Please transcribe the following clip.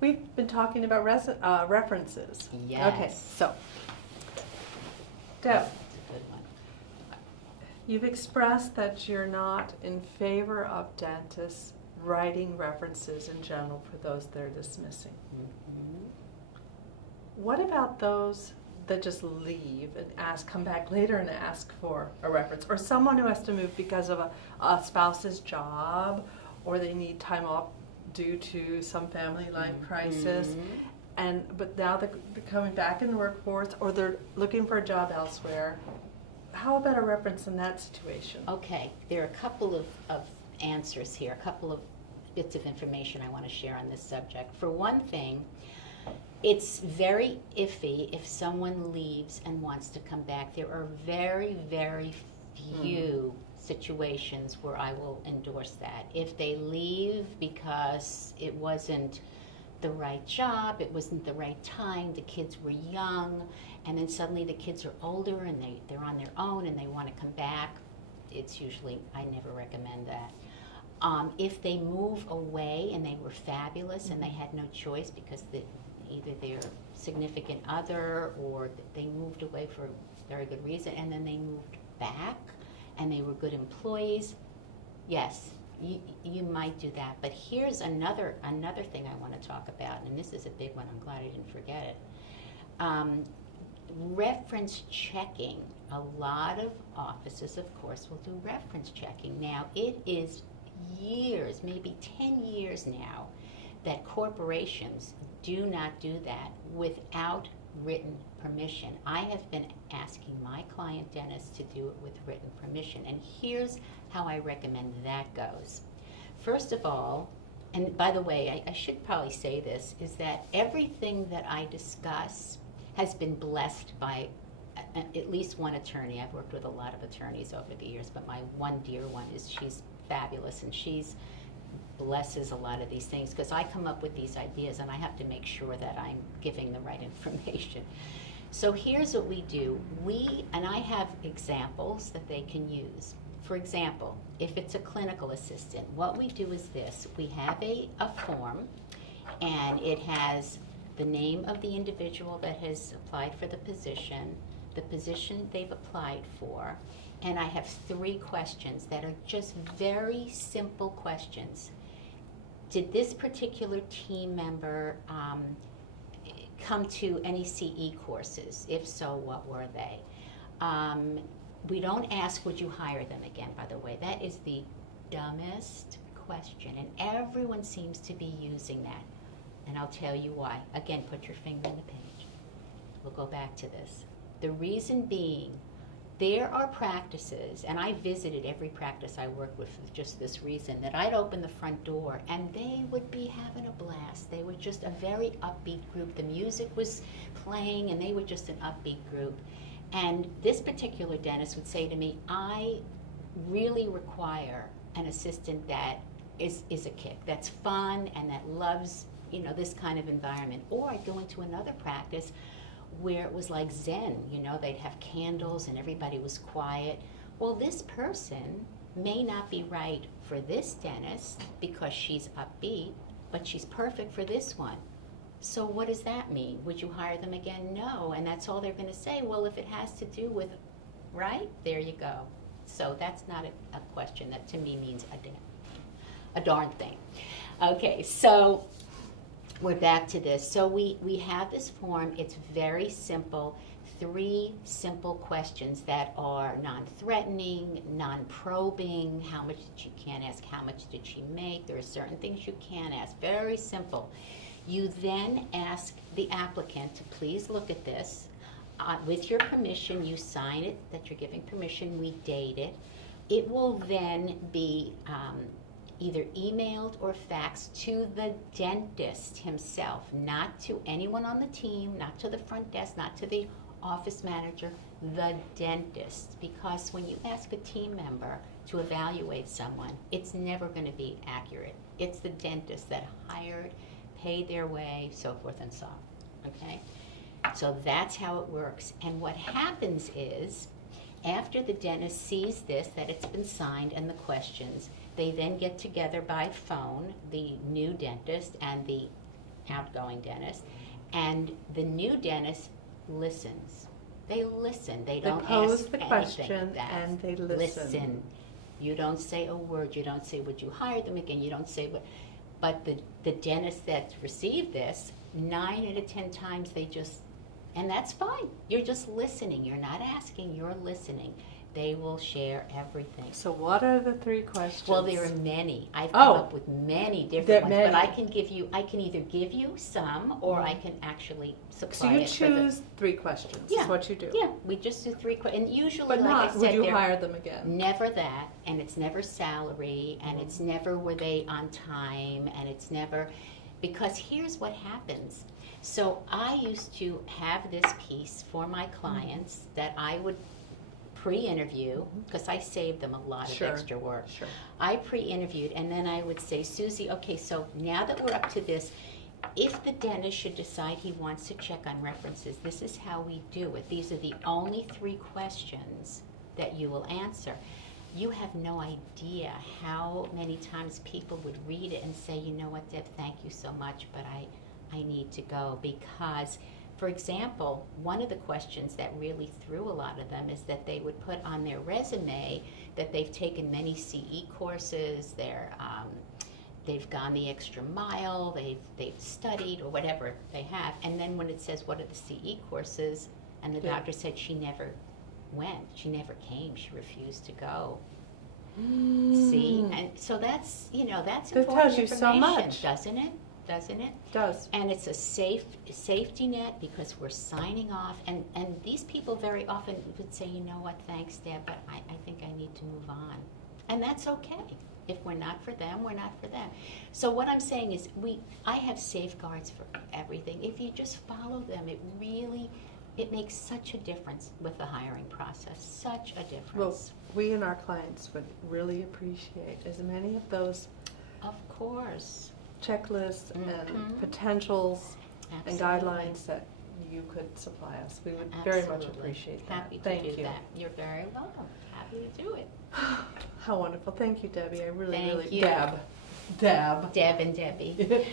We've been talking about references. Yes. Okay, so, Deb, That's a good one. you've expressed that you're not in favor of dentists writing references in general for those they're dismissing. Mhm. What about those that just leave and come back later and ask for a reference? Or someone who has to move because of a spouse's job, or they need time off due to some family life crisis, but now they're coming back in the workforce, or they're looking for a job elsewhere. How about a reference in that situation? Okay, there are a couple of answers here, a couple of bits of information I want to share on this subject. For one thing, it's very iffy if someone leaves and wants to come back. There are very, very few situations where I will endorse that. If they leave because it wasn't the right job, it wasn't the right time, the kids were young, and then suddenly the kids are older and they're on their own and they want to come back, it's usually, I never recommend that. If they move away and they were fabulous and they had no choice because either their significant other or they moved away for a very good reason and then they moved back and they were good employees, yes, you might do that. But here's another thing I want to talk about, and this is a big one, I'm glad I didn't forget it. Reference checking. A lot of offices, of course, will do reference checking. Now, it is years, maybe 10 years now, that corporations do not do that without written permission. I have been asking my client dentists to do it with written permission, and here's how I recommend that goes. First of all, and by the way, I should probably say this, is that everything that I discuss has been blessed by at least one attorney. I've worked with a lot of attorneys over the years, but my one dear one she's fabulous, and she's blesses a lot of these things because I come up with these ideas and I have to make sure that I'm giving the right information. So here's what we do. And I have examples that they can use. For example, if it's a clinical assistant, what we do is this. We have a form, and it has the name of the individual that has applied for the position they've applied for, and I have 3 questions that are just very simple questions. Did this particular team member come to any CE courses? If so, what were they? We don't ask, would you hire them again, by the way. That is the dumbest question, and everyone seems to be using that. And I'll tell you why. Again, put your finger in the page. We'll go back to this. The reason being, there are practices, and I visited every practice I worked with for just this reason, that I'd open the front door and they would be having a blast. They were just a very upbeat group. The music was playing and they were just an upbeat group. And this particular dentist would say to me, I really require an assistant that is a kick, that's fun and that loves, this kind of environment. Or I'd go into another practice where it was like Zen, they'd have candles and everybody was quiet. Well, this person may not be right for this dentist because she's upbeat, but she's perfect for this one. So what does that mean? Would you hire them again? No. And that's all they're going to say. Well, if it has to do with, right? There you go. So that's not a question. That to me means a darn thing. Okay, so we're back to this. So we have this form. It's very simple. 3 simple questions that are non-threatening, non-probing. How much did you can't ask? How much did she make? There are certain things you can ask. Very simple. You then ask the applicant to please look at this. With your permission, you sign it that you're giving permission. We date it. It will then be either emailed or faxed to the dentist himself, not to anyone on the team, not to the front desk, not to the office manager, the dentist. Because when you ask a team member to evaluate someone, it's never going to be accurate. It's the dentist that hired, paid their way, so forth and so on. Okay? So that's how it works. And what happens is, after the dentist sees this, that it's been signed and the questions, they then get together by phone, the new dentist and the outgoing dentist, and the new dentist listens. They listen. They don't pose ask the anything. question That's- and they listen. You don't say a word. You don't say, would you hire them again? You don't say what. But the dentist that received this, 9 out of 10 times they just, and that's fine. You're just listening. You're not asking. You're listening. They will share everything. So what are the 3 questions? Well, there are many. I've come Oh. up with many different There are ones, many. but I can either give you some, or I can actually supply So you it for the. choose 3 questions, Yeah. is what you do. Yeah, we just do 3 questions, and usually, But like I not, said, would you they're hire them again? never that, and it's never salary, and it's never were they on time, and it's never, because here's what happens. So I used to have this piece for my clients that I would pre-interview, because I saved them a lot Sure. of extra work. Sure. I pre-interviewed, and then I would say, Susie, okay, so now that we're up to this, if the dentist should decide he wants to check on references, this is how we do it. These are the only 3 questions that you will answer. You have no idea how many times people would read it and say, you know what, Deb, thank you so much, but I need to go. Because, for example, one of the questions that really threw a lot of them is that they would put on their resume that they've taken many CE courses, they've gone the extra mile, they've studied, or whatever they have, and then when it says what are the CE courses, and the Yeah. doctor said she never went, she never came, she refused to go. See, and so that's that's That important tells you so information, much. doesn't it? Doesn't it? Does. And it's a safety net, because we're signing off, and these people very often would say, you know what, thanks, Deb, but I think I need to move on. And that's okay. If we're not for them, we're not for them. So what I'm saying is I have safeguards for everything. If you just follow them, it makes such a difference with the hiring process, such a difference. Well, we and our clients would really appreciate as many of those Of course. checklists and Mhm. potentials and Absolutely. guidelines that you could supply us. We would very much Absolutely. appreciate that. Happy to Thank do you. that. You're very welcome. Happy to do it. How wonderful. Thank you, Debbie. I really, Thank really, you. Deb. Deb and Debbie.